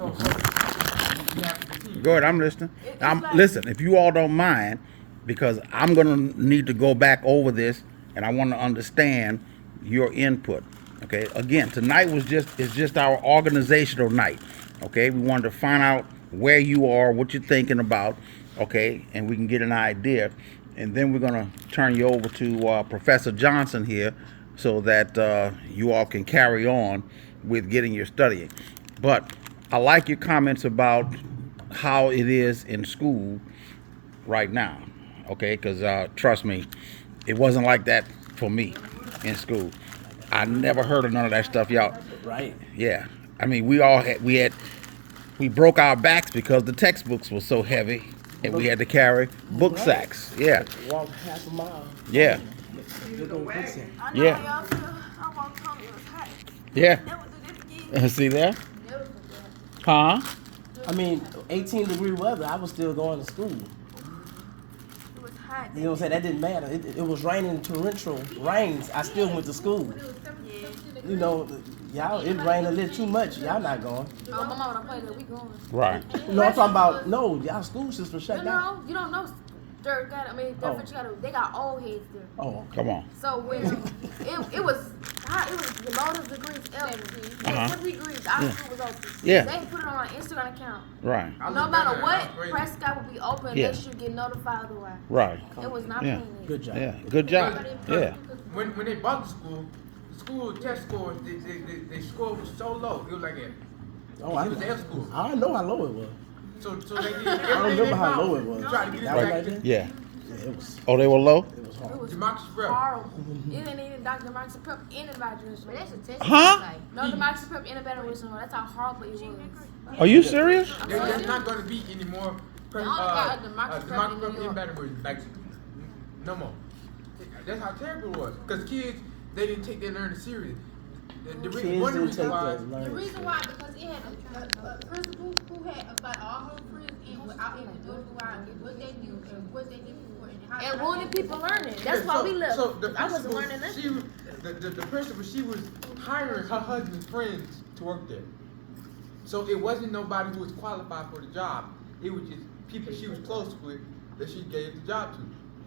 Go ahead, I'm listening. Listen, if you all don't mind, because I'm gonna need to go back over this, and I want to understand your input. Okay. Again, tonight is just our organizational night. Okay. We wanted to find out where you are, what you're thinking about. Okay, and we can get an idea, and then we're gonna turn you over to Professor Johnson here, so that you all can carry on with getting your studying. But I like your comments about how it is in school right now, okay? Because trust me, it wasn't like that for me in school. I never heard of none of that stuff, y'all. Right. Yeah, I mean, we broke our backs because the textbooks were so heavy, and we had to carry book sacks. Yeah. Walk half a mile. Yeah. Yeah. Yeah. See that? Huh? I mean, 18-degree weather, I was still going to school. You know what I'm saying? That didn't matter. It was raining torrential rains. I still went to school. You know, y'all, it rained a little too much. Y'all not going. Oh, my mama don't play that. We going. Right. No, I'm talking about, no, y'all school system shut down. No, you don't know. They got old heads there. Oh, Come on. So when it was hot, it was below the degrees Celsius. 40 degrees, our school was open. Yeah. They put it on our Instagram account. Right. No matter what, Prescott would be open. Yeah. They should get notified otherwise. Right. It was not Yeah. clean. good job. Yeah. Good job. Yeah. When they bought the school test scores, they score was so low. It was like Oh, I it was F school. I know how low it was. So they did I don't remember how low it was. Try to get it That was back right to there? Yeah. Yeah, it was. Oh, they were low? It was hard. It was democracy prep. horrible. It didn't even Dr. Democracy Prep in the evaluation. But that's a test. Huh? No Democracy Prep in the evaluation. That's how horrible it was. Are you serious? There's not going to be any more democracy prep in Baton Rouge. Like, no more. That's how terrible it was. Because kids, they didn't take their learning serious. The Kids reason didn't take why. that learning. The reason why, because it had a principal who had about all her friends in without even doing what they knew and what they did before and how. And ruining people learning. That's why we left. So the I wasn't principal, learning nothing. the principal, she was hiring her husband's friends to work there. So it wasn't nobody who was qualified for the job. It was just people she was close with that she gave the job to.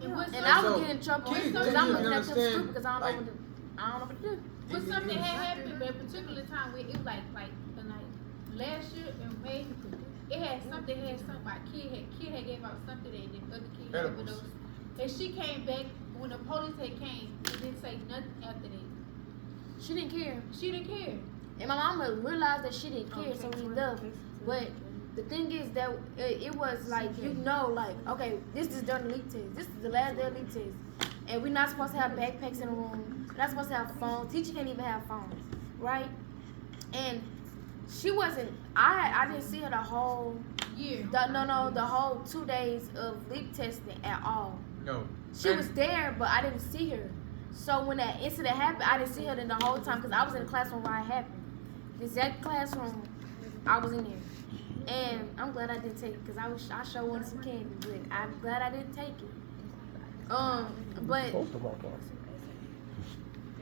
And I would get in trouble kids because didn't I'm even looking at them understand, stupid because I like, don't know what to do. But something had happened, but a particular time where it was like last year in May, it had something about kid had gave out something that the other kid had overdosed. And she came back when the police had came and didn't say nothing after that. She didn't care. She didn't care. And my mama realized that she didn't care, so we left. But the thing is that it was like, like, okay, this is during the leak test. This is the last day of leak test. And we're not supposed to have backpacks in the room. We're not supposed to have phones. Teacher can't even have phones, right? And she wasn't, I didn't see her the whole year. The whole 2 days of leak testing at all. No. She was there, but I didn't see her. So when that incident happened, I didn't see her then the whole time because I was in the classroom where it happened. The exact classroom, I was in there. And I'm glad I didn't take it because I sure wanted some candy, but I'm glad I didn't take it. But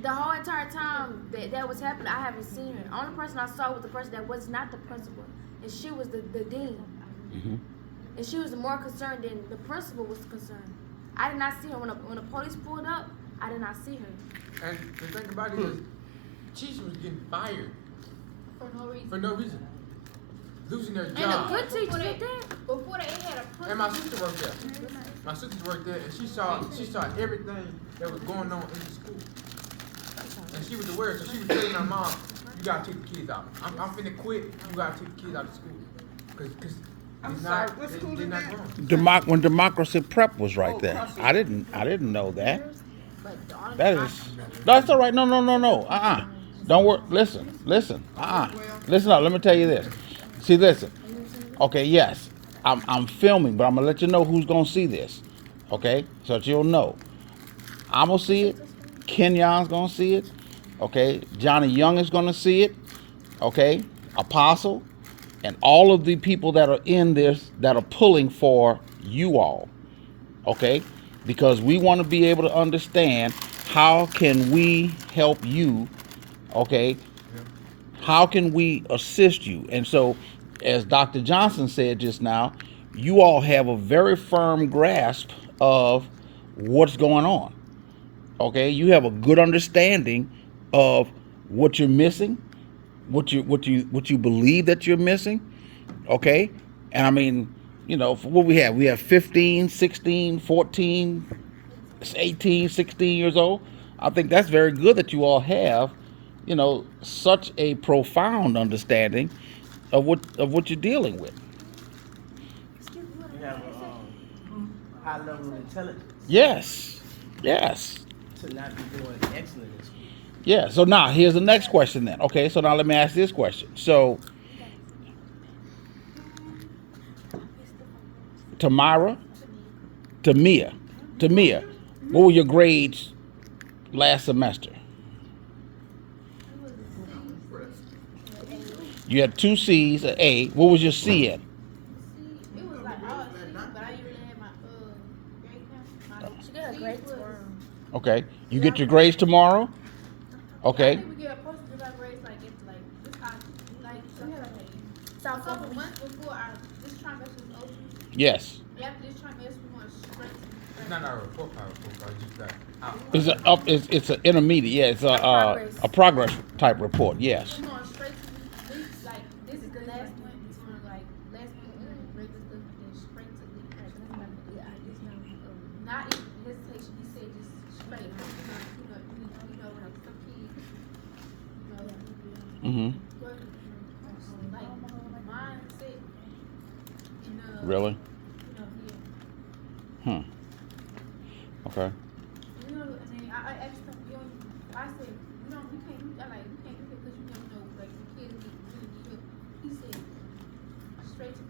the whole entire time that was happening, I haven't seen her. The only person I saw was the person that was not the principal, and she was the dean. Mm-hmm. And she was more concerned than the principal was concerned. I did not see her when the police pulled up. I did not see her. And the thing about it is, teachers was getting fired For no reason. Losing their And job. a good teacher did that. Before that, it had a principal. And my sister worked there. My sister worked there, and she saw everything that was going on in the school. And she was aware, so she was telling my mom, "You gotta take the kids out. I'm finna quit. You gotta take the kids out of school, cause they're not growing." When Democracy Prep was right there. I didn't know that. That is, that's all right. No. Don't worry. Listen. Listen up. Let me tell you this. See, listen. Okay, yes. I'm filming, but I'm gonna let you know who's gonna see this. Okay, so that you'll know. I'm gonna see it. Kenyon's gonna see it. Okay, Johnny Young is gonna see it. Okay, Apostle, and all of the people that are in this that are pulling for you all. Okay, because we want to be able to understand how can we help you. Okay, how can we assist you? And so as Dr. Johnson said just now, you all have a very firm grasp of what's going on. Okay, you have a good understanding of what you're missing, what you believe that you're missing. Okay, and I mean, you know, what we have 15, 16, 14, 18, 16 years old. I think that's very good that you all have, you know, such a profound understanding of what you're dealing with. You have a high level of intelligence Yes, yes, to not be doing excellent in school. yeah. So now here's the next question then. Okay, so now let me ask this question. So Tamara, Tamia, what were your grades last semester? You had 2 C's, an A. What was your C in? It was like all C, but I didn't really have my grade count. She got a great tomorrow. Okay. You get your grades tomorrow? I Okay. think we get supposed to do our grades like it's like this So a couple months before this trimester is open. Yes. After this trimester, we want straight to It's not our report card, just that. It's an intermediate. Yeah, it's a progress type report. Yes. we're going straight to leaks. Like this is the last one. It's going like last one we're gonna break this stuff and then straight to leak. Not even hesitation. He said just straight. Like some kids, Mm-hmm. like mindset. Really? Yeah. Okay. And then I asked him, I said, we can't do that, like, we can't do that because you never know, like, the kids really need help. He said, straight to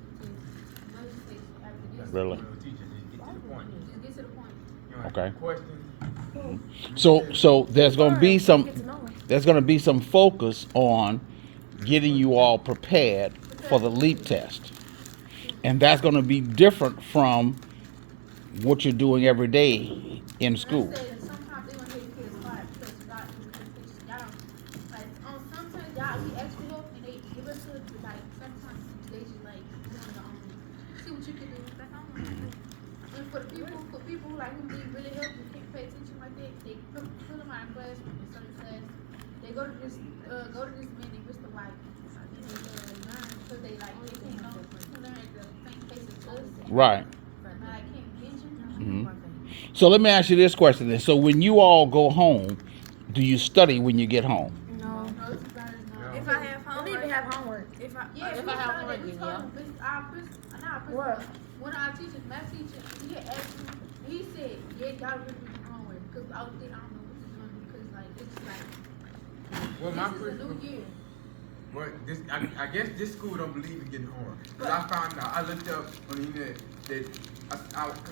legislation after this. Really? Teachers, just get to the point. Just get to the point. You know, Okay. Questions. So there's going to be some focus on getting you all prepared for the LEAP test, and that's going to be different from what you're doing every day in school. I said, sometimes they gonna take kids quiet because y'all don't, like, sometimes y'all, we ask for help and they give us help, but like, sometimes they just like, see what you can do. Like, I don't know. And for people like who need really help and can't pay attention like that, they put them out of class, in certain class. They go to this man, they risk the life. Learn because they like, they can't know who learn at the same pace as us. Right. I can't mention. Mhm. So let me ask you this question then. So when you all go home, do you study when you get home? No. If I have I don't even have homework. If I If I have homework, we then told yeah. him, our principal, What? one of our teachers, math teacher, he had asked me, he said, yeah, y'all really do homework, cause I don't know what he's doing, because like, it's like, Well, my this is a principal, new year. well, I guess this school don't believe in getting homework. Cause I found out, I looked up on the internet that, cause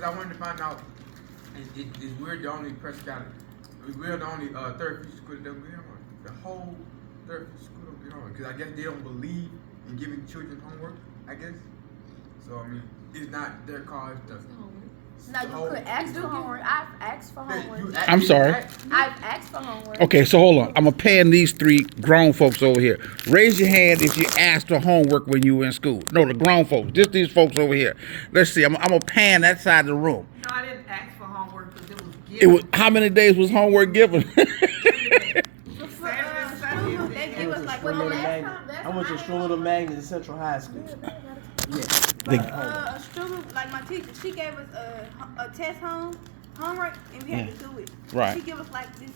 I wanted to find out, is we're the only Prescott, we're the only third future school that don't get homework. The whole third future school don't get homework, cause I guess they don't believe in giving children homework, I guess. So, I mean, it's not their call, it's the Now you could ask for homework. I've asked for homework. I'm sorry. I've asked for homework. Okay, so hold on. I'm gonna pan these 3 grown folks over here. Raise your hand if you asked for homework when you were in school. No, the grown folks. Just these folks over here. Let's see. I'm gonna pan that side of the room. No, I didn't ask for homework because it was It given. was how many days was homework given? They give us like, Instrumental last magnet. time, I went to Instrumental Magnet in Central High School. Yeah. A student, like my teacher, she gave us a test homework, and we had to do it. Right. She gave us like this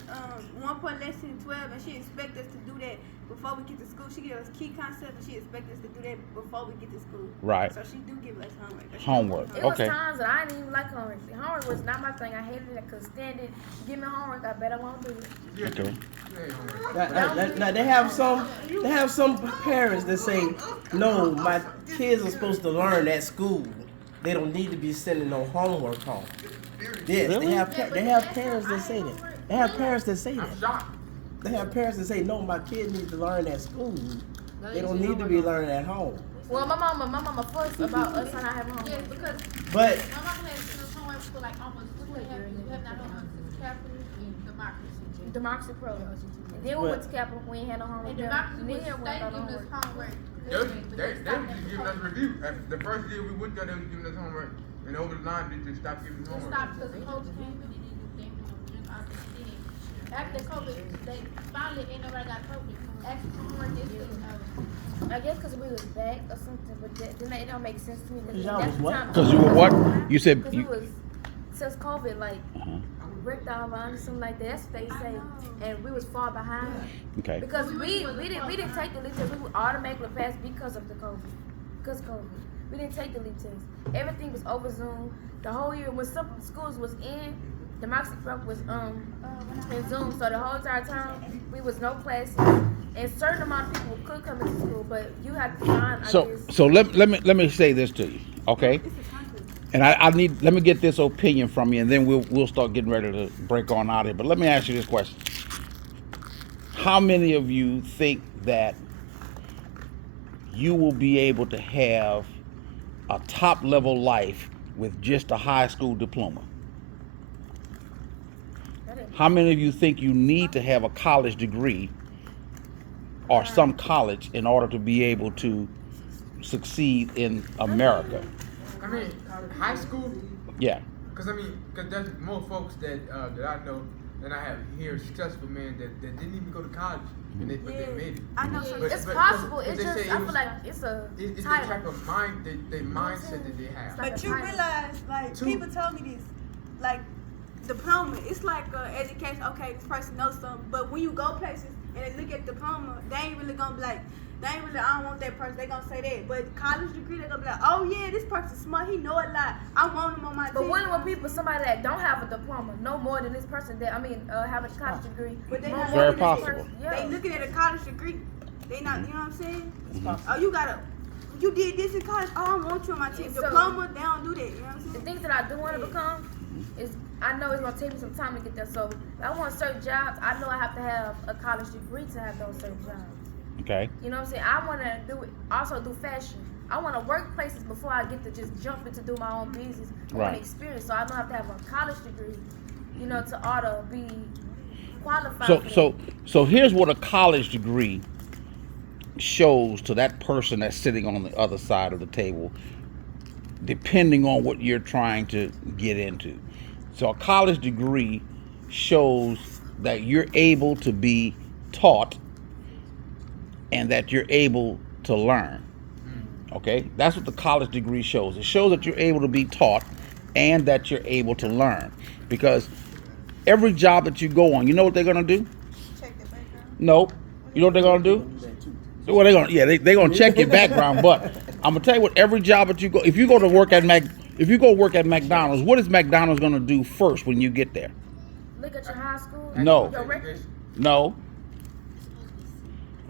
1 point lesson in 12, and she expect us to do that before we get to school. She gave us key concepts, and she expect us to do that before we get to school. Right. So she do give us homework. That's Homework. It was Okay. times that I didn't even like homework. Homework was not my thing. I hated it. I couldn't stand it. Give me homework. I bet I won't do it. Okay. Now they have some parents that say, no, my kids are supposed to learn at school. They don't need to be sending no homework home. Yes, Really? they have parents that say that. They have parents that say that. I'm shocked. They have parents that say, no, my kid needs to learn at school. They don't need to be learning at home. Well, my mama fussed about us not having homework. yes, because But my mama has sent us homework for like almost 2 and a half years. We have not done homework since Capital and Democracy. Democracy Pro. And then we went to Capitol. We ain't had no homework. And there. Democracy Then was we went on giving us homework. homework. They just give review. The first year we went there, they was giving us homework, and over the line, they just stopped giving us It homework. stopped because the coach came and they didn't drink out the thing. After COVID, they finally ain't nobody got COVID. After homework, this thing I guess because we was back or something, but then it don't make sense to me. Y'all was what? Because you were what? You said Because it was since COVID, like ripped our line or something like that. That's what they say, and we was far behind. okay. Because we didn't take the lead test. We would automatically pass because of the COVID. Because COVID. We didn't take the lead test. Everything was over Zoom. The whole year when some schools was in, the mock prep was in Zoom. So the whole entire time we was no classes. And certain amount of people could come into school, but you have to find So let me say this to you, okay? And let me get this opinion from you, and then we'll start getting ready to break on out of here. But let me ask you this question: how many of you think that you will be able to have a top level life with just a high school diploma? How many of you think you need to have a college degree or some college in order to be able to succeed in America? I mean, high school. Yeah. Cause there's more folks that I know than I have here, successful men that didn't even go to college, and but they made it. I know some. it's possible. But It's they just say I feel like it's a it's the title. type of mind, the mindset that they have. But you realize, like, people told me this, like, diploma, it's like education. Okay, this person knows something, but when you go places and they look at diploma, they ain't really gonna be like, I don't want that person. They gonna say that, but college degree, they gonna be like, oh yeah, this person's smart. He know a lot. I want him on my team. But when people, somebody that don't have a diploma, know more than this person that have a college degree, But they know not more Very than this possible. person. Yeah. They looking at a college degree. They not, you know what I'm saying? Mm-hmm. Oh, you did this in college. Oh, I want you on my team. So- Diploma, they don't do that. You know what I'm The saying? things that I do want to become is I know it's gonna take me some time to get there. So if I want certain jobs, I know I have to have a college degree to have those certain jobs. Okay. You know what I'm saying? I want to also do fashion. I want to work places before I get to just jump into do my own business. I want Right. experience, so I know I have to have a college degree, you know, to ought to be qualified. So for so so here's what a college degree shows to that person that's sitting on the other side of the table, depending on what you're trying to get into. So a college degree shows that you're able to be taught and that you're able to learn. Okay? That's what the college degree shows. It shows that you're able to be taught and that you're able to learn. Because every job that you go on, you know what they're gonna do? Check the background. No. You know what they're gonna do? Well, they're gonna check your background, but I'm gonna tell you what. Every job that you go, if you go work at McDonald's, what is McDonald's gonna do first when you get there? Look at your high school. No. Your record. No.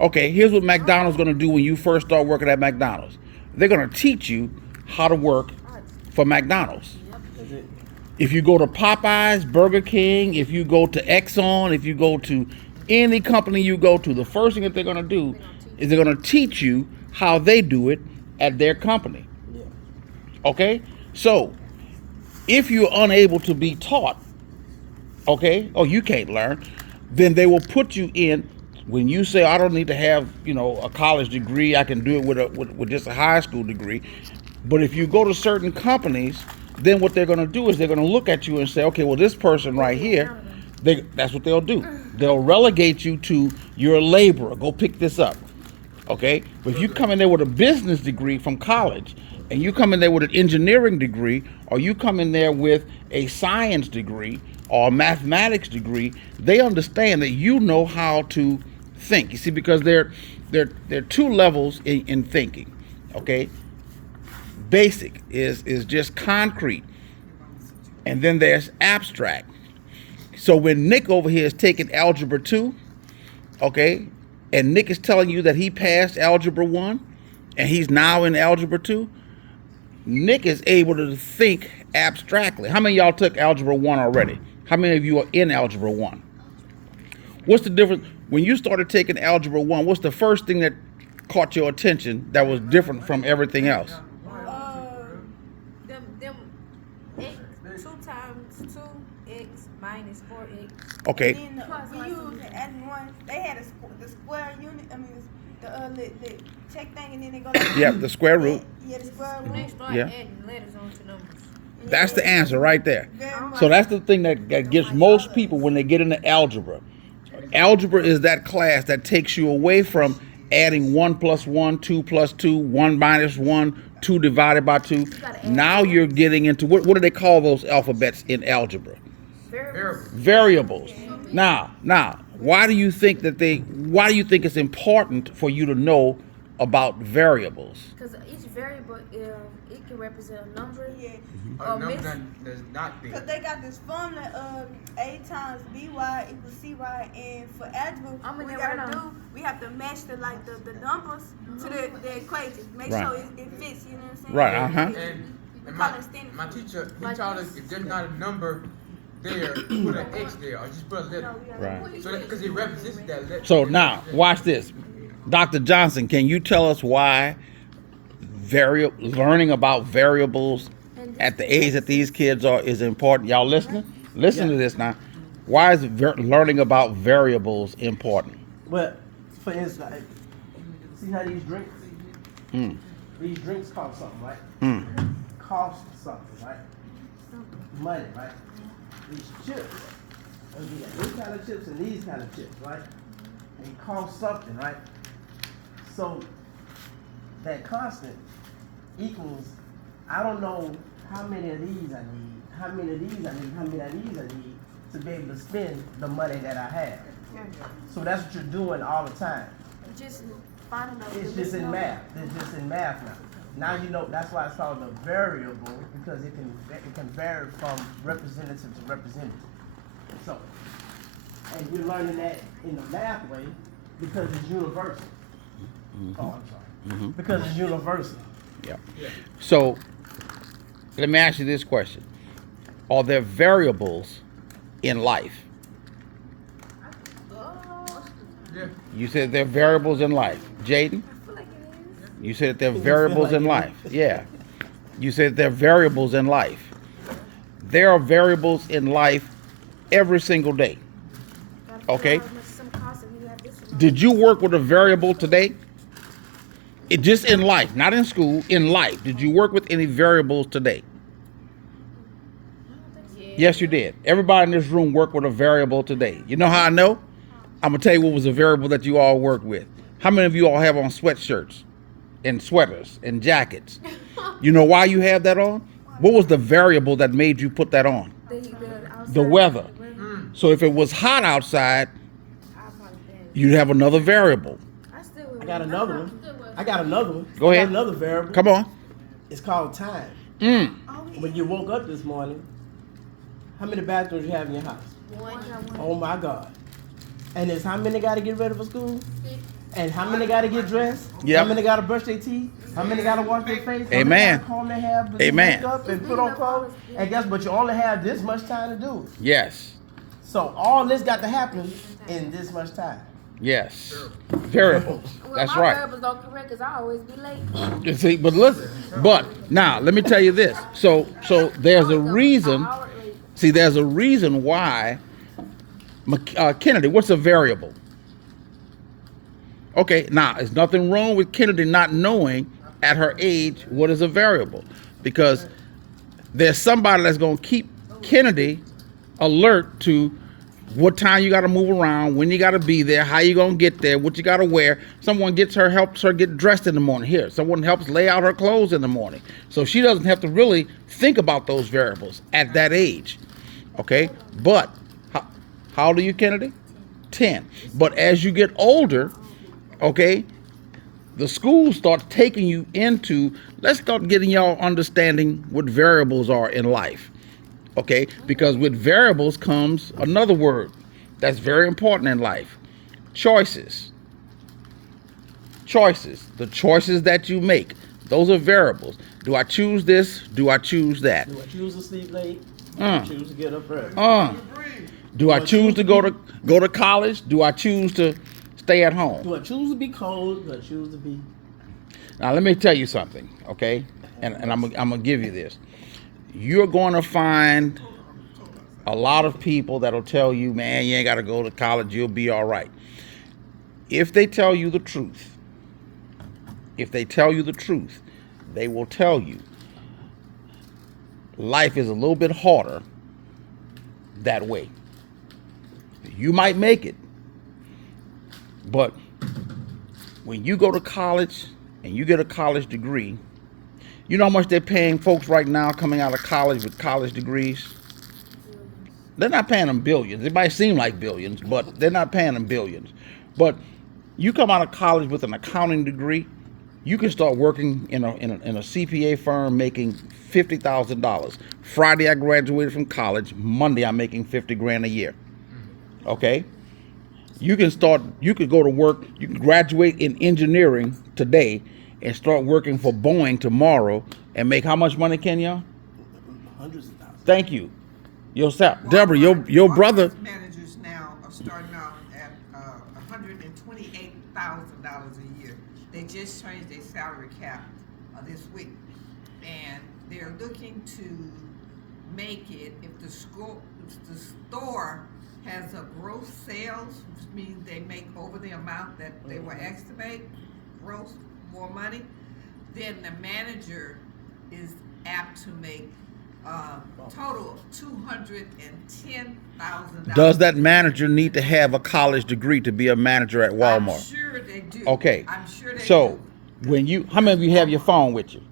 Okay, here's what McDonald's gonna do when you first start working at McDonald's. They're gonna teach you how to work for McDonald's. That's it. If you go to Popeyes, Burger King, if you go to Exxon, if you go to any company you go to, the first thing that they're gonna do is they're gonna teach you how they do it at their company. Okay? So, if you're unable to be taught, okay, oh, you can't learn, then they will put you in. When you say, I don't need to have, a college degree, I can do it with just a high school degree. But if you go to certain companies, then what they're going to do is they're going to look at you and say, okay, well, this person right here, that's what they'll do. They'll relegate you to you're a laborer. Go pick this up. Okay? But if you come in there with a business degree from college, and you come in there with an engineering degree, or you come in there with a science degree or a mathematics degree, they understand that you know how to think. You see, because there are two levels in thinking. Okay? Basic is just concrete, and then there's abstract. So when Nick over here is taking algebra 2, okay, and Nick is telling you that he passed algebra 1 and he's now in algebra 2, Nick is able to think abstractly. How many of y'all took algebra 1 already? How many of you are in algebra 1? What's the difference when you started taking algebra 1? What's the first thing that caught your attention that was different from everything else? Them x 2 times 2x minus 4x. Okay. And then when you was adding one, they had the square unit. I mean, the check thing, and then they go. Yeah, the square root. Yeah, the square When they root. start Yeah. adding letters onto numbers. That's the answer right there. Very So that's the thing that gets most people when they get into algebra. Algebra is that class that takes you away from adding 1 plus 1, 2 plus 2, 1 minus 1, 2 divided by 2. Now you're getting into, what do they call those alphabets in algebra? Variables. Now, why do you think it's important for you to know about variables? Because each variable, it can represent a number. Yeah. A number that's not there. Because they got this formula, A times BY equals CY, and for algebra, I'm in what we there gotta right now. do, we have to match the numbers to the equation. Make Right. sure it fits, you know what I'm saying? Right, uh-huh. And my teacher, he taught us if there's not a number there, put an X there or just put a letter. Right. So because it represents that letter. So now, watch this. Dr. Johnson, can you tell us why learning about variables at the age that these kids are is important? Y'all listening? Listen to this now. Why is learning about variables important? But for instance, like, see how these drinks? Mm. These drinks cost something, right? Mm. Cost something, right? Money, right? These chips, we got these kind of chips and these kind of chips, right? They cost something, right? So that constant equals, I don't know how many of these I need, how many of these I need, how many of these I need to be able to spend the money that I have. So that's what you're doing all the time. Just finding out. It's just in math. It's just in math now. Now you know that's why it's called a variable, because it can vary from representative to representative. So, and you're learning that in the math way because it's universal. Mm-hmm. Oh, I'm sorry. Because it's universal. Yeah. So let me ask you this question. Are there variables in life? Yeah. You said there are variables in life. Jaden? You said there are variables in life. Yeah. You said there are variables in life. There are variables in life every single day. Okay? Did you work with a variable today? Just in life, not in school, in life. Did you work with any variables today? Yes, you did. Everybody in this room worked with a variable today. You know how I know? I'm going to tell you what was a variable that you all worked with. How many of you all have on sweatshirts and sweaters and jackets? You know why you have that on? What was the variable that made you put that on? The weather. So if it was hot outside, you'd have another variable. I got another one. Go ahead. I got another variable. Come on. It's called time. Mm. When you woke up this morning, how many bathrooms you have in your house? Oh my God. And it's how many got to get ready for school? And how many got to get dressed? Yep. How many got to brush their teeth? How many got to wash their face? Amen. How many got to comb their hair, put Amen. their makeup, and put on clothes? And guess what? You only have this much time to do it. Yes. So all this got to happen in this much time. Yes. Variables. That's right. Variables don't correct because I always be late. You see, but listen. But now let me tell you this. So there's a reason. See, there's a reason why. Kennedy, what's a variable? Okay, now there's nothing wrong with Kennedy not knowing at her age what is a variable, because there's somebody that's going to keep Kennedy alert to what time you got to move around, when you got to be there, how you going to get there, what you got to wear. Someone helps her get dressed in the morning. Here, someone helps lay out her clothes in the morning. So she doesn't have to really think about those variables at that age. Okay, but how old are you, Kennedy? 10. But as you get older, okay, the schools start taking you into, let's start getting y'all understanding what variables are in life. Okay, because with variables comes another word that's very important in life. Choices. Choices. The choices that you make. Those are variables. Do I choose this? Do I choose that? Do I choose to sleep late? Do I choose to get up early? Do I choose to go to college? Do I choose to stay at home? Do I choose to be cold? Do I choose to be... Now let me tell you something, okay? And I'm gonna give you this. You're going to find a lot of people that'll tell you, man, you ain't got to go to college, you'll be all right. If they tell you the truth, they will tell you life is a little bit harder that way. You might make it, but when you go to college and you get a college degree, you know how much they're paying folks right now coming out of college with college degrees? They're not paying them billions. It might seem like billions, but they're not paying them billions. But you come out of college with an accounting degree, you can start working in a CPA firm making $50,000. Friday I graduated from college. Monday I'm making 50 grand a year. Okay? You can go to work, you can graduate in engineering today and start working for Boeing tomorrow and make how much money, Kenya? Hundreds of thousands. Thank you. Yourself. Deborah, your brother. Managers now are starting out at $128,000 a year. They just changed their salary cap this week, and they're looking to make it if the store has a gross sales, which means they make over the amount that they were asked to make, gross more money, then the manager is apt to make total of $210,000. Does that manager need to have a college degree to be a manager at Walmart? I'm sure they do. Okay. I'm sure they So, do. when how many of you have your phone with you?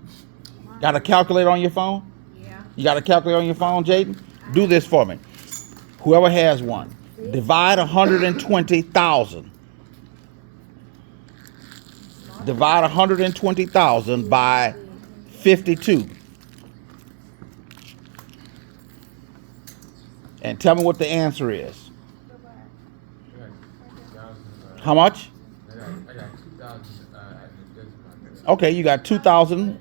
Got a calculator on your phone? Yeah. You got a calculator on your phone, Jaden? Do this for me. Whoever has one, divide 120,000. Divide 120,000 by 52. And tell me what the answer is. How much? I got 2,000 Okay, you got 2,000.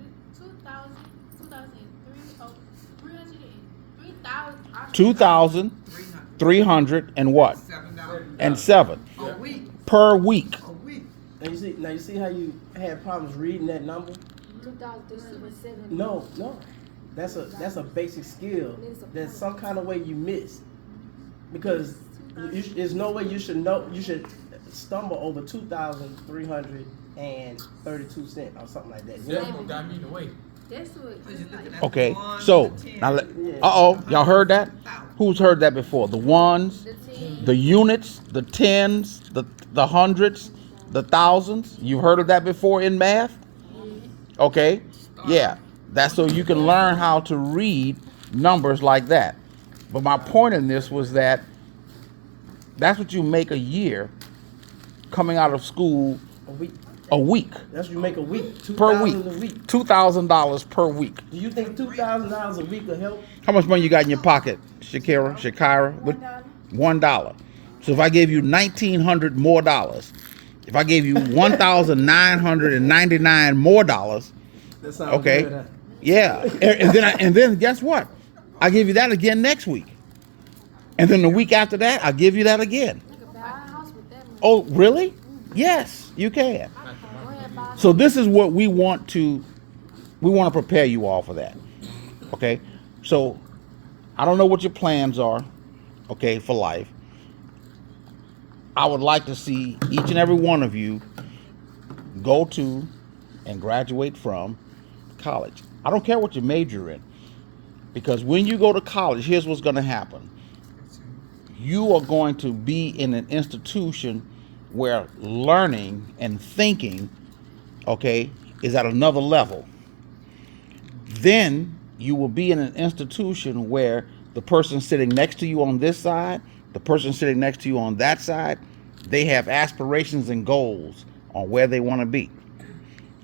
2,300 and what? And 7 A week. per week. A week. Now you see how you had problems reading that number? 2007. No. That's a basic skill that some kind of way you miss, because there's no way you should stumble over 2,332 cents or something like that. You know? That's what got me in the way. That's what. Okay, so now, y'all heard that? Who's heard that before? The ones, the units, the tens, the hundreds, the thousands. You've heard of that before in math? Okay, yeah. That's so you can learn how to read numbers like that. But my point in this was that that's what you make a year coming out of school a week. That's what you make a week. Per week. $2,000 a week. $2,000 per week. Do you think $2,000 a week will help? How much money you got in your pocket, Shakira? $1. So if I gave you $1,900 more dollars, if I gave you $1,999 more dollars, That sounds okay, good, huh? yeah, and then guess what? I give you that again next week, and then the week after that, I give you that again. You can buy a house with that money. Oh, really? Yes, you can. Go ahead, buy a So this is what we want to prepare you all for that. Okay? So I don't know what your plans are, okay, for life. I would like to see each and every one of you go to and graduate from college. I don't care what you major in, because when you go to college, here's what's going to happen. You are going to be in an institution where learning and thinking, okay, is at another level. Then you will be in an institution where the person sitting next to you on this side, the person sitting next to you on that side, they have aspirations and goals on where they want to be.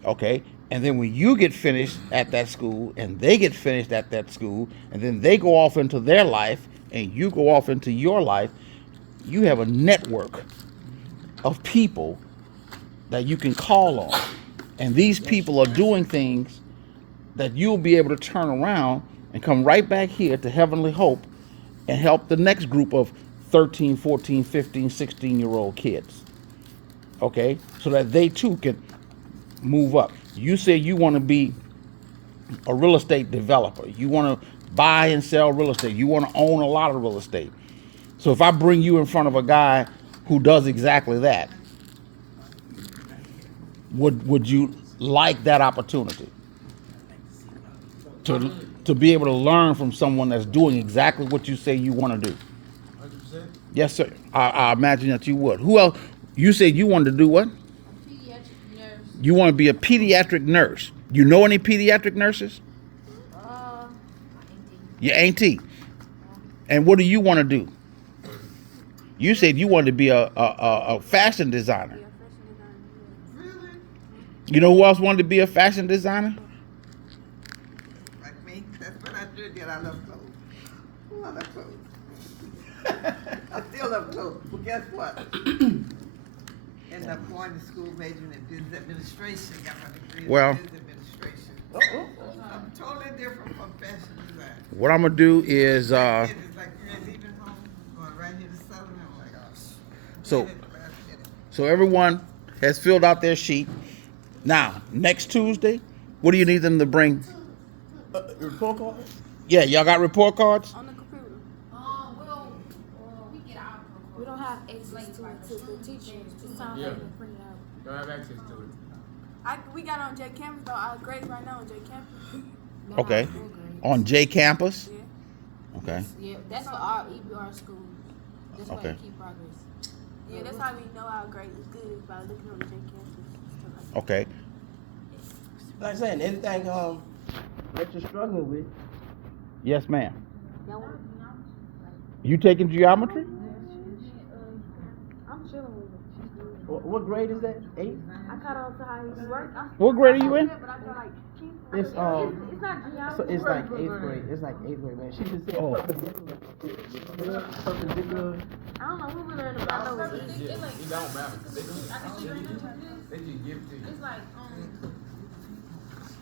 Okay? And then when you get finished at that school and they get finished at that school and then they go off into their life and you go off into your life, you have a network of people that you can call on. And these people are doing things that you'll be able to turn around and come right back here to Heavenly Hope and help the next group of 13, 14, 15, 16-year-old kids. Okay? So that they too can move up. You say you want to be a real estate developer. You want to buy and sell real estate. You want to own a lot of real estate. So if I bring you in front of a guy who does exactly that, would you like that opportunity? to be able to learn from someone that's doing exactly what you say you want to do. 100%. Yes, sir. I imagine that you would. Who else? You said you wanted to do what? Pediatric nurse. You want to be a pediatric nurse. You know any pediatric nurses? Your auntie. And what do you want to do? You said you wanted to be a fashion designer. Really? You know who else wanted to be a fashion designer? Like me? That's what I do. Did I love clothes? Oh, I love clothes. I still love clothes. But guess what? Ended up going to school majoring in business administration. Got my degree in Well. business administration. I'm totally different from fashion design. What I'm gonna do is It's like you're leaving home, going right here to Southern. I'm like, oh, so get it, last minute. so everyone has filled out their sheet. Now next Tuesday, what do you need them to bring? Report card? Yeah, y'all got report cards? On the computer. We get our We don't have access to the teachers. It's time Yeah. for them to print it out. Don't have access to it. We got on J Campus though. Our grades right now on J Campus. Not Okay. our full grades. On J campus? Yeah. Okay. Yeah, that's for our EBR schools. That's why Okay. they keep progress. Yeah, that's how we know our grade is good is by looking on the J Campus. Stuff like Okay. Like I said, anything that you're struggling with, Yes, ma'am. That one, You taking geometry? I'm chilling with it. She's good. what grade is that? 8? I caught on to how he's work. What grade are you in? But I feel like It's it's not so geometry. it's like 8th grade. It's like 8th grade, man. She just said Oh. perpendicular. I don't know who we learned about. I know it's easy. Yeah, it don't matter. They just give it to you. It's like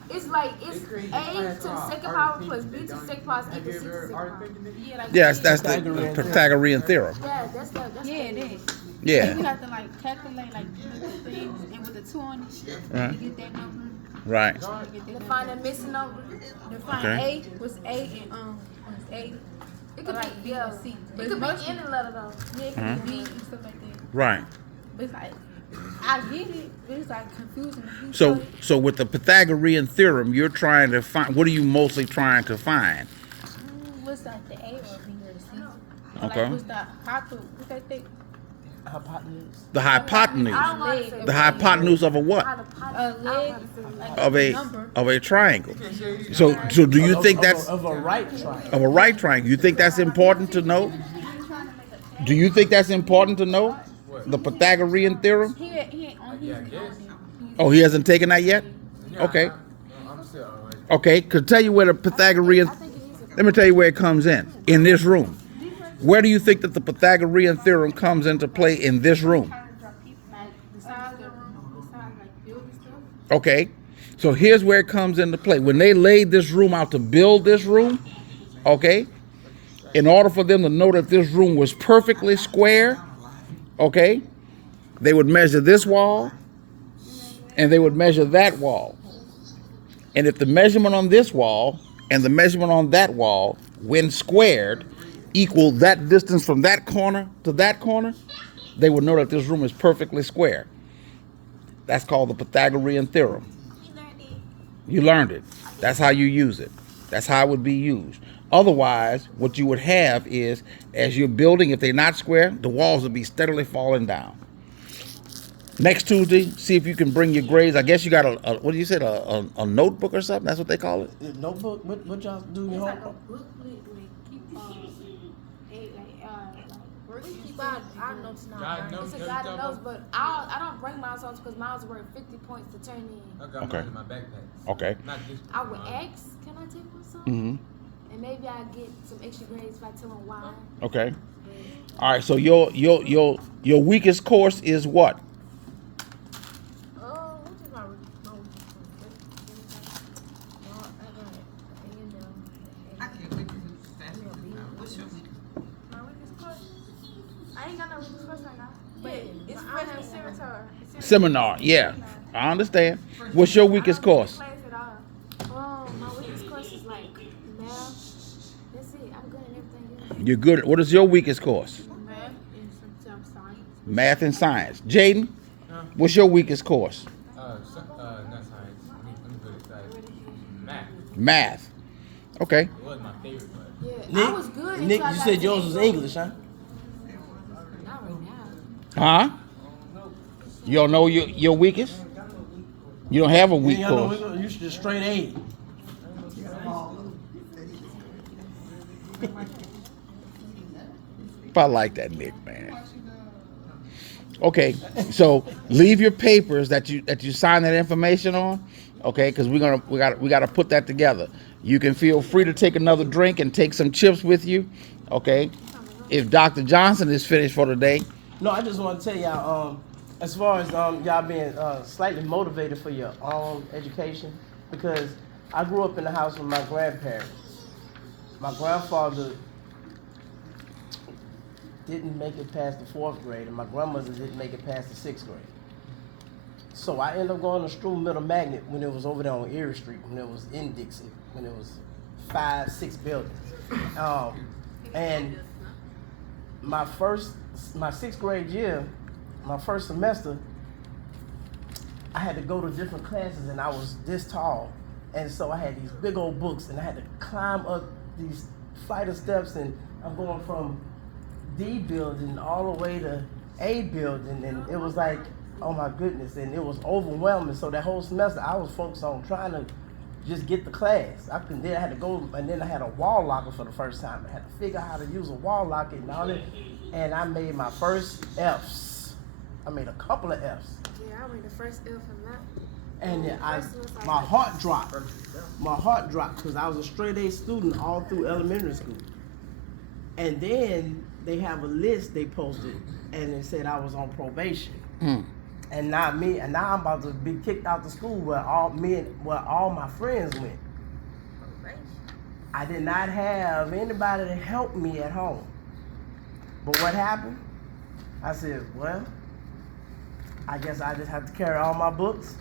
It's like it's They create A to class the called second art power thinking. plus B They to the don't- second power is have equal you to C to ever the heard second art power. thinking? yeah, like Yes, that's the Pythagorean Pythagorean theorem. Yeah, that's Yeah, it is. Yeah. You have to like calculate like the things and with the 2 on it, Right. you get that number. Right. You get To that find number. the missing number. Define Okay. A was A and was A. It could Like be B yeah. and C. It But could it's be any letter though. Yeah, it could be B and stuff like that. Right. But it's like I get it, but it's like confusing. If you So put it- so with the Pythagorean theorem, you're trying to find, what are you mostly trying to find? what's like the A or B or the C? Or Okay. Like what's the what's that thing? Hypotenuse. The hypotenuse. I don't know how to say The hypotenuse of a what? A leg, like Of a number. of a triangle. So do you think that's of a right triangle? of a right triangle? You think that's important to know? Do you think that's important to know? The Pythagorean theorem? He ain't on his Yeah, I on guess. there. Oh, he hasn't taken that yet? Okay. I'm still alright. Okay, could tell you where the Pythagorean, let me tell you where it comes in this room. Where do you think that the Pythagorean theorem comes into play in this room? Like beside the room, beside like building stuff. Okay, so here's where it comes into play. When they laid this room out to build this room, okay, in order for them to know that this room was perfectly square, okay, they would measure this wall and they would measure that wall. And if the measurement on this wall and the measurement on that wall, when squared, equal that distance from that corner to that corner, they would know that this room is perfectly square. That's called the Pythagorean theorem. You learned it. That's how you use it. That's how it would be used. Otherwise, what you would have is, as you're building, if they're not square, the walls will be steadily falling down. Next Tuesday, see if you can bring your grades. I guess you got a what do you say, a notebook or something? That's what they call it? Notebook? What y'all do in your It's like a homework? booklet like keep We keep our notes now. God right? knows. It's a guided notes, but I don't bring mine home because mine was worth 50 points to turn in. I got Okay. mine in my backpack. Okay. Not this. I would ask, can I take one some? Mm-hmm. And maybe I get some extra grades if I tell them why. Okay. All right. So your weakest course is what? Oh, which is my I can't wait to do fashion design. What's your weakest? My weakest course. I ain't got no weakest course right now. But it's freshman seminar. Seminar. Yeah, I understand. What's your weakest course? Class at all. My weakest course is like math. That's it. I'm good at everything else. You're good. What is your weakest course? math and sometimes science. Math and science. Jaden, Huh? what's your weakest course? Not science. I'm good at science. Math. Math. Okay. It was my favorite, but Yeah, I was good. Nick, until I you got said to yours was English, huh? Not right now. Huh? You don't know your weakest? You don't have a weak Yeah, y'all course. know you should just straight A. I like that, Nick, man. Okay, so leave your papers that you sign that information on, okay? Because we gotta put that together. You can feel free to take another drink and take some chips with you, okay? If Dr. Johnson is finished for today, No, I just want to tell y'all, as far as y'all being slightly motivated for your own education, because I grew up in the house with my grandparents. My grandfather didn't make it past the 4th grade, and my grandmother didn't make it past the 6th grade. So I ended up going to Stroom Middle Magnet when it was over there on Erie Street, when it was in Dixie, when it was 5, 6 buildings. And my 6th grade year, my first semester, I had to go to different classes, and I was this tall. And so I had these big old books, and I had to climb up these flight of steps, and I'm going from D building all the way to A building, and it was like, oh my goodness, and it was overwhelming. So that whole semester, I was focused on trying to just get the class. Then I had to go, and then I had a wall locker for the first time. I had to figure out how to use a wall locker and all that, and I made my first F's. I made a couple of F's. Yeah, I made the first L from that. And then my heart dropped. My heart dropped because I was a straight A student all through elementary school. And then they have a list they posted, and it said I was on probation. And now I'm about to be kicked out of school where all my friends went. I did not have anybody to help me at home. But what happened? I said, well, I guess I just have to carry all my books,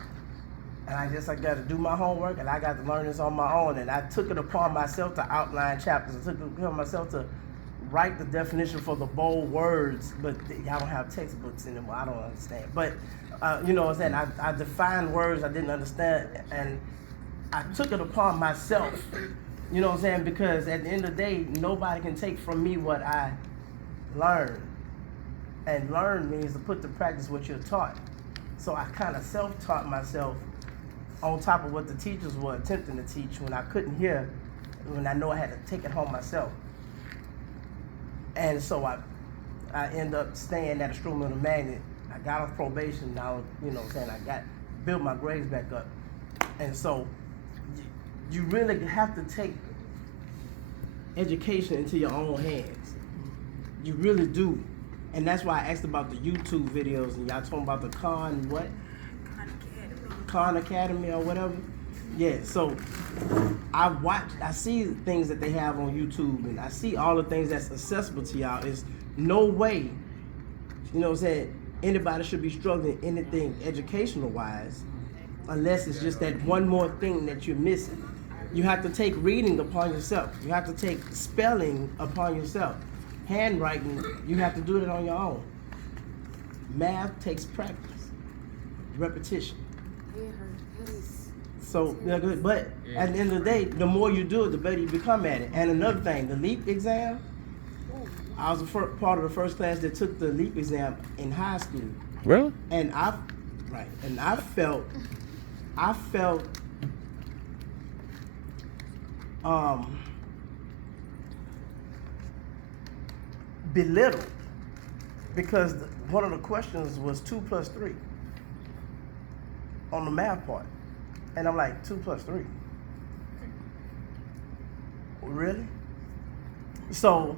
and I guess I got to do my homework, and I got to learn this on my own. And I took it upon myself to outline chapters. I took it upon myself to write the definition for the bold words, but y'all don't have textbooks anymore. I don't understand. But you know what I'm saying? I defined words I didn't understand, and I took it upon myself. You know what I'm saying? Because at the end of the day, nobody can take from me what I learned. And learn means to put to practice what you're taught. So I kind of self-taught myself on top of what the teachers were attempting to teach when I couldn't hear, when I know I had to take it home myself. And so I ended up staying at a Stroom Middle Magnet. I got off probation. Now, you know what I'm saying, built my grades back up. And so you really have to take education into your own hands. You really do. And that's why I asked about the YouTube videos, and y'all talking about the Khan Academy or whatever. Yeah, so I see things that they have on YouTube, and I see all the things that's accessible to y'all. There's no way, you know what I'm saying, anybody should be struggling anything educational wise unless it's just that one more thing that you're missing. You have to take reading upon yourself. You have to take spelling upon yourself. Handwriting, you have to do it on your own. Math takes practice, repetition. So, but at the end of the day, the more you do it, the better you become at it. And another thing, the LEAP exam, I was part of the first class that took the LEAP exam in high school. Really? And I felt belittled because one of the questions was 2 plus 3 on the math part. And I'm like, 2 plus 3? Really? So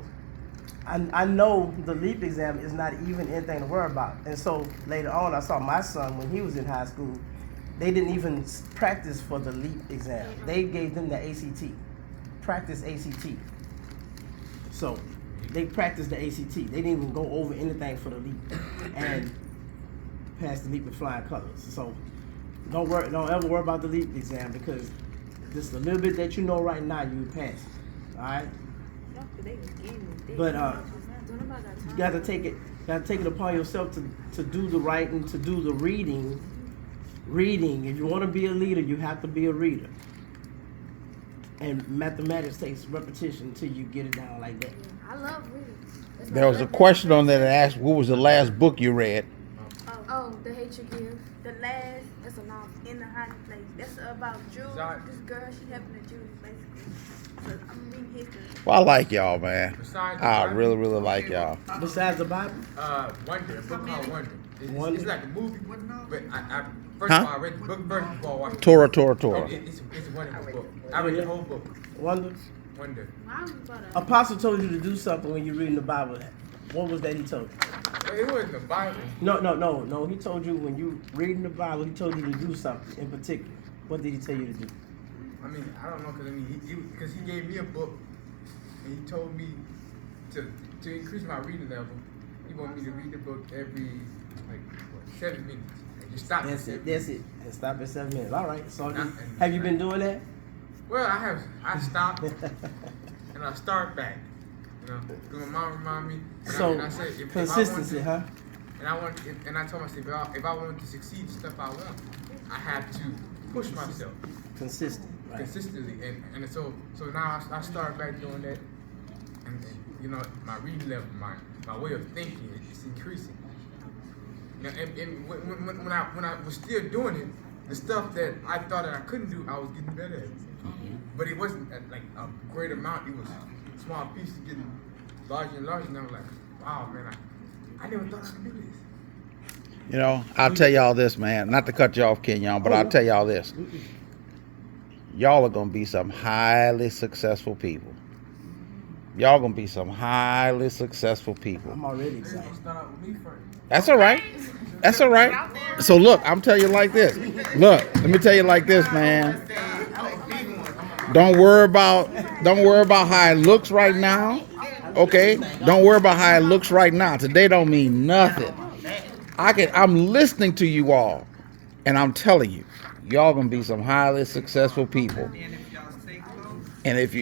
I know the LEAP exam is not even anything to worry about. And so later on, I saw my son when he was in high school, they didn't even practice for the LEAP exam. They gave them the ACT, practice ACT. So they practiced the ACT. They didn't even go over anything for the LEAP and passed the LEAP with flying colors. So don't ever worry about the LEAP exam because just a little bit that you know right now, you pass. All right. But you gotta take it upon yourself to do the writing, to do the reading. Reading. If you want to be a leader, you have to be a reader. And mathematics takes repetition until you get it down like that. I love reading. That's my There was a favorite question on there thing. that asked, what was the last book you read? Oh, The Hate You Give. The last That's a novel. in the hiding place. That's about Jules. Sorry. This girl, she having a Jules basically. So I'm reading history. Well, I like y'all, man. Besides I the really, really like y'all. Besides the Bible, Wonder, a book called Wonder. Wonder? It's like a movie, but I first Huh? of all, I read the book first before I watched Torah, it. Torah, Oh, Torah. it's a wonderful book. I read the whole book. Wonder. Wonder. Mine was about a Apostle told you to do something when you're reading the Bible. What was that he told you? But it wasn't the Bible. No. He told you when you reading the Bible, he told you to do something in particular. What did he tell you to do? I mean, I don't know, because he gave me a book, and he told me to increase my reading level. He wanted me to read the book every 7 minutes. And just stop. That's it. And stop at 7 minutes. All right. So Nah, have you been doing that? Well, I have. I stopped and I start back. You know, because my mom reminded me. And I said, if consistency, I huh? wanted, and I told myself, if I wanted to succeed in stuff I want, I have to push myself Consistent. Right. consistently. And so now I start back doing that. And you know, my reading level, my way of thinking, it's increasing. Now, and when I was still doing it, the stuff that I thought that I couldn't do, I was getting better at it. But it wasn't at like a great amount. It was small pieces getting larger and larger. And I was like, wow, man, I never thought I could do this. You know, I'll tell y'all this, man. Not to cut you off, Kenyon, but I'll tell y'all this. Y'all are going to be some highly successful people. Y'all going to be some highly successful people. I'm already excited. Start out with me first. That's all right. That's all right. So look, I'm telling you like this. Look, let me tell you like this, man. Don't worry about how it looks right now. Okay? Don't worry about how it looks right now. Today don't mean nothing. I'm listening to you all, and I'm telling you, y'all gonna be some highly successful people. And if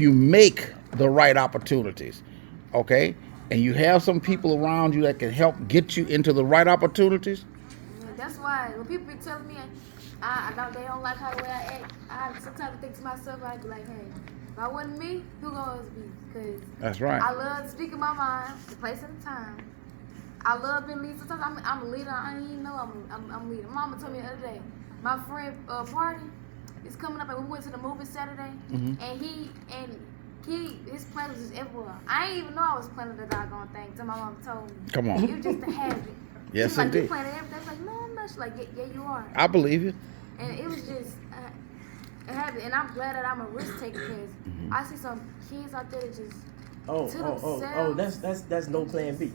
you make the right opportunities, okay, and you have some people around you that can help get you into the right opportunities. That's why when people be telling me I know they don't like how the way I act, I sometimes think to myself, I'd be like, hey, if I wasn't me, who gonna be? Because That's right. I love speaking my mind, the place and the time. I love being a leader. Sometimes I'm a leader. I didn't even know I'm a leader. Mama told me the other day, my friend party is coming up, and we went to the movie Saturday, and his plan was just everywhere. I didn't even know I was planning the doggone thing until my mom told me. Come on. It was just a habit. Yes, She's like, you indeed. planning everything. I was like, no, I'm not. She's like, yeah, you are. I believe you. And it was just a habit. And I'm glad that I'm a risk taker because I see some kids out there that just Oh, that's no plan B.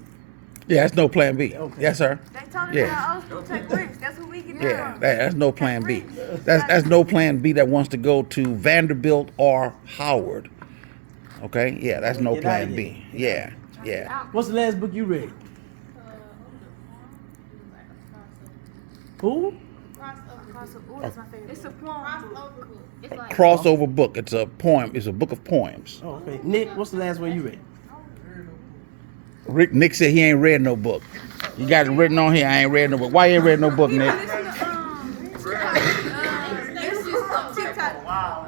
Yeah, that's no plan B. Okay. Yes, sir. They told us Yeah. that old school take risks. That's what we get Yeah, from. that's no plan B. That's no plan B that wants to go to Vanderbilt or Howard. Okay? Yeah, that's no Get out of plan here. B. Yeah, yeah. What's the last book you read? Who? Ooh, that's my favorite. It's a poem. crossover book. It's like Crossover book. It's a poem. It's a book of poems. Oh, okay. Nick, what's the last one you read? Nick said he ain't read no book. You got it written on here. I ain't read no book. Why you ain't read no book, Nick? Listen to TikTok about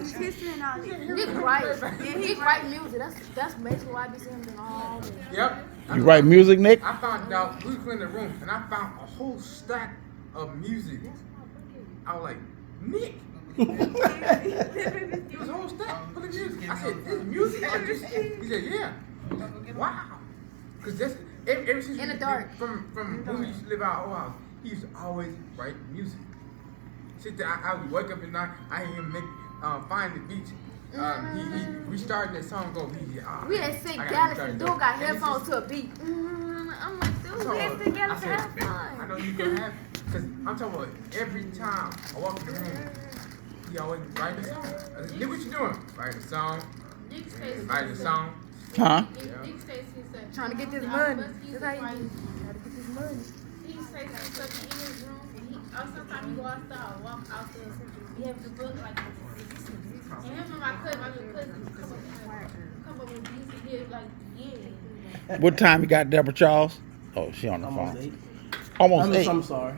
his history and all that. Nick write. Yeah, Nick write music. That's basically why I be seeing him all day. Yep. You write music, Nick? I found out, we cleaned the room, and I found a whole stack of music. I was like, Nick. It was a whole stack full of music. I said, this music? Or just, he said, yeah. Wow. Because that's, ever since In the we- dark. From when we used to live our old house, he used to always write music. Sit there, I would wake up at night, I hear him find the beach. We started that song, We had St. Galaxy. Dude got headphones to a beat. I'm like, dude, we had St. Galaxy I headphones. know you gonna have because I'm talking about every time I walk in the room, he always write a song. I said, Nick, what you doing? Write a song, Nick stays write a song. Huh? Nick stays himself. Trying to get this I money. must use That's how the you right- do. Trying to get this money. He stays himself in his room, and sometimes he go outside, walk out there. He have the book like, and him and my little cousin, come up with music here like, yeah. What time you got, Deborah Charles? Oh, she on the Almost phone. 8. Almost 8. I'm sorry.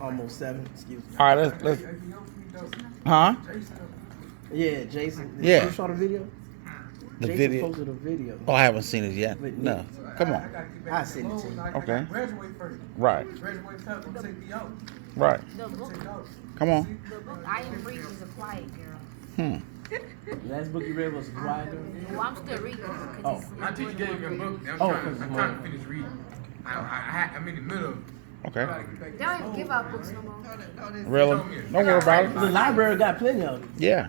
Almost 7. Excuse me. All right, let's Huh? Yeah, Jason. Yeah. You saw the video? The Jason video. posted a video. Oh, I haven't seen it yet. No. Come on. I sent it to you. Okay. Graduate first. Right. Graduate first. Gonna take me out. Right. The book, Come on. the book I am reading is a quiet girl. The last book you read was Quiet Girl? Well, I'm still reading it Oh. because My teacher gave me a book. I'm Oh, trying to finish reading. I'm in the middle of it. Okay. they don't even give out books no more. Really? Don't worry about The it. library got plenty of them. Yeah.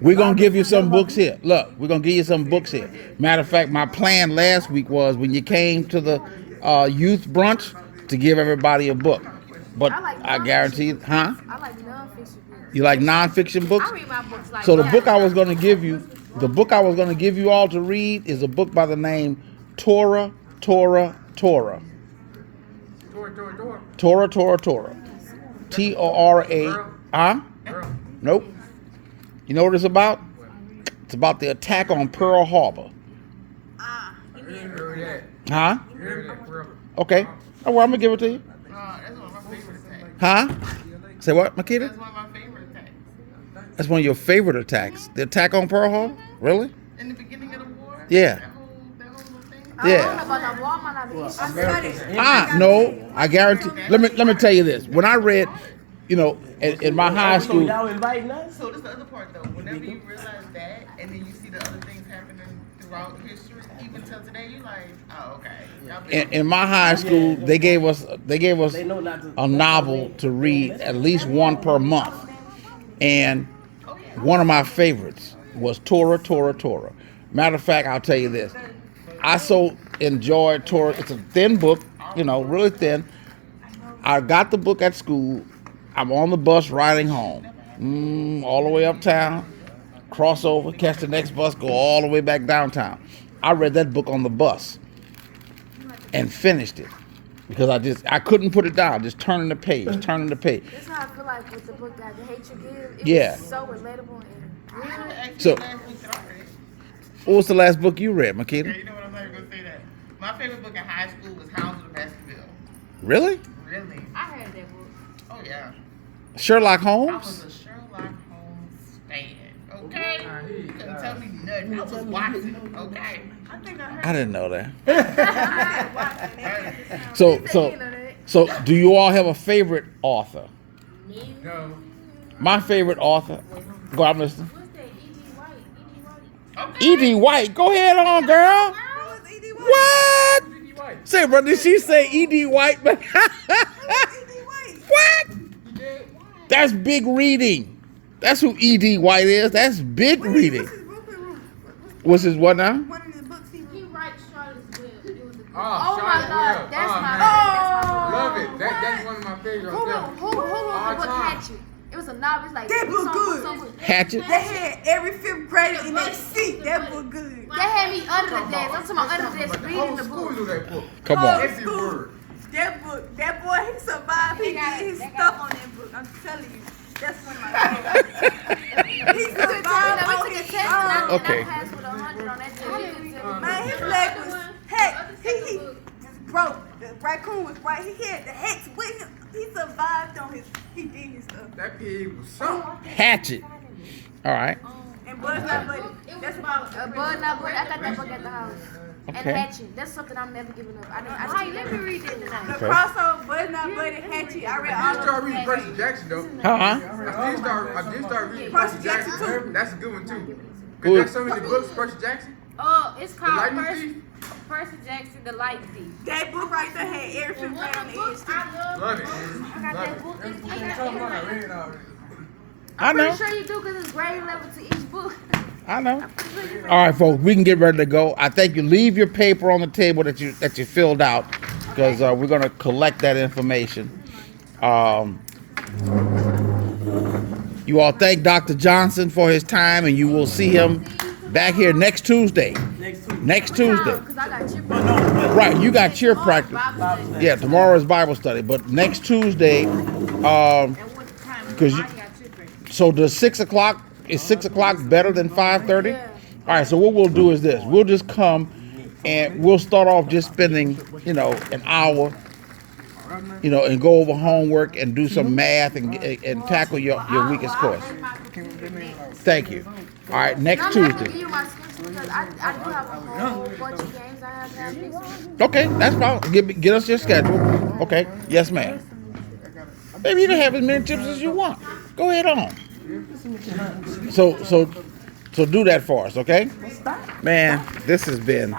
We're going to give you some books here. Look, we're going to give you some books here. Matter of fact, my plan last week was when you came to the youth brunch to give everybody a book. But I guarantee you, huh? I like nonfiction books. You like nonfiction books? I read my books like So the that. book I was going to give you, the book I was going to give you all to read is a book by the name Torah. Door. Torah. Torah. Huh? Girl. Nope. You know what it's about? It's about the attack on Pearl Harbor. Heard that. Huh? Heard that, bro. Okay. Oh, well, I'm going to give it to you. That's one of my favorite attacks. Huh? Say what, Makita? That's one of my favorite attacks. That's one of your favorite attacks. The attack on Pearl Harbor? Really? In the beginning of the war. Yeah. That whole little thing. I Yeah. don't know about the Walmart. I mean, America's No, I guarantee. Let me tell you this. When I read, in my high So school, y'all inviting us? So this is the other part though. Whenever you realize that, and then you see the other things happening throughout history, even till today, you're like, oh, okay. Y'all been- in my high school, they gave us They know not to. a novel to read at least one per month, and one of my favorites was Torah. Matter of fact, I'll tell you this. I so enjoyed Torah. It's a thin book, really thin. I got the book at school. I'm on the bus riding home, all the way uptown, cross over, catch the next bus, go all the way back downtown. I read that book on the bus and finished it because I couldn't put it down. Just turning the page. That's how I feel like with the book that The Hate You Give. It Yeah. was so relatable and real. Actually, So- last week that I read. What was the last book you read, Makita? Yeah, you know what, I'm not even gonna say that. My favorite book in high school was Hounds of the Baskerville. Really? Really? I heard that book. Oh yeah. Sherlock I Holmes? was a Sherlock Holmes fan. Okay? You couldn't tell me nothing. I was watching. Okay? I think I heard. I didn't know that. Hey, So do you all have a favorite author? No. My favorite author. Go, I'm listening. What's that? E.D. White. okay. E.D. White. Go ahead on, girl. What? Say, bro, did she say E.D. White? What? That's big reading. That's who E.D. White is. That's big reading. What's his what now? One of the books he He wrote. writes Charlotte's Web. It was a Oh my Charlotte God, Webb. that's Oh, my man. favorite. Love it. That's one of my favorites. Who wrote the book time. Hatchet? It was a novel. It's like That book good. so Hatchet? They had every fifth grader in that seat. That book good. They had me under the desk. I'm talking about under the desk reading Whole the school book. knew that book. Come Whole on. Every school. word. That boy, he survived. He did his stuff on that book. I'm telling you. That's one of my favorites. He survived We on took a his test own. and Okay. I passed with 100 on that test. Man, his leg was heck. He broke. The raccoon was right. He had the hex with him. He survived on his. He did his stuff. That pig was something. Hatchet. All right. And Buzz Not Buddy. That's about. Bud Not Buddy. I got that book at the house. And Okay. Hatchet. That's something I'm never giving up. I let me read it tonight. The Okay. crossover, Buzz Not Buddy, Hatchet. I read I all did of start them. reading Percy Jackson though. Huh? I did start reading Percy Percy Jackson, Jackson. too. That's a good one too. Who Cause is- there's so many books, Percy Jackson. Oh, it's The called Lightning Percy, Thief. Percy Jackson, The Light Thief. That book right there had every fifth And one grade of in the the books history. I love. Love it. I got Love that book. it. I got read it already. I I'm know. pretty sure you do because it's grade level to each book. I know. All right, folks, we can get ready to go. I think you leave your paper on the table that you filled out because we're going to collect that information. You all thank Dr. Johnson for his time, and you will see him back here next Tuesday. Next Tuesday. Because I got cheer Right, you got cheer practice. Bible study. Yeah, tomorrow is Bible study, but next Tuesday, because so does 6 o'clock, is 6 o'clock better than 5:30? Yeah. All right, so what we'll do is this. We'll just come and we'll start off just spending, an hour you know, and go over homework and do some math and tackle your weakest course. Thank you. All right, next I'm not gonna Tuesday. give you my schedule because I do have a whole bunch of games I have to have next week. Okay, that's fine. Get us your schedule. Okay, yes, ma'am. Maybe you can have as many tips as you want. Go ahead on. So do that for us, okay? Man, this has been